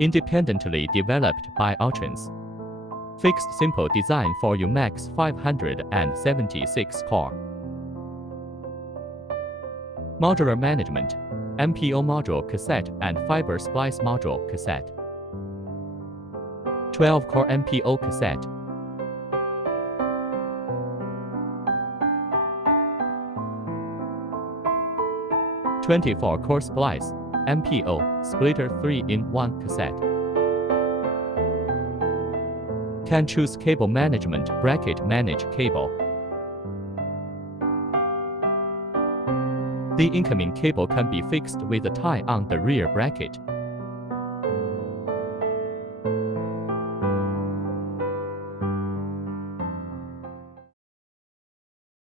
Independently developed by Otrans. Fixed simple design for UMAX 576 core. Modular management, MPO module cassette and fiber splice module cassette. 12-core MPO cassette. 24-core splice, MPO, splitter 3-in-1 cassette. Can choose cable management bracket manage cable. The incoming cable can be fixed with a tie on the rear bracket.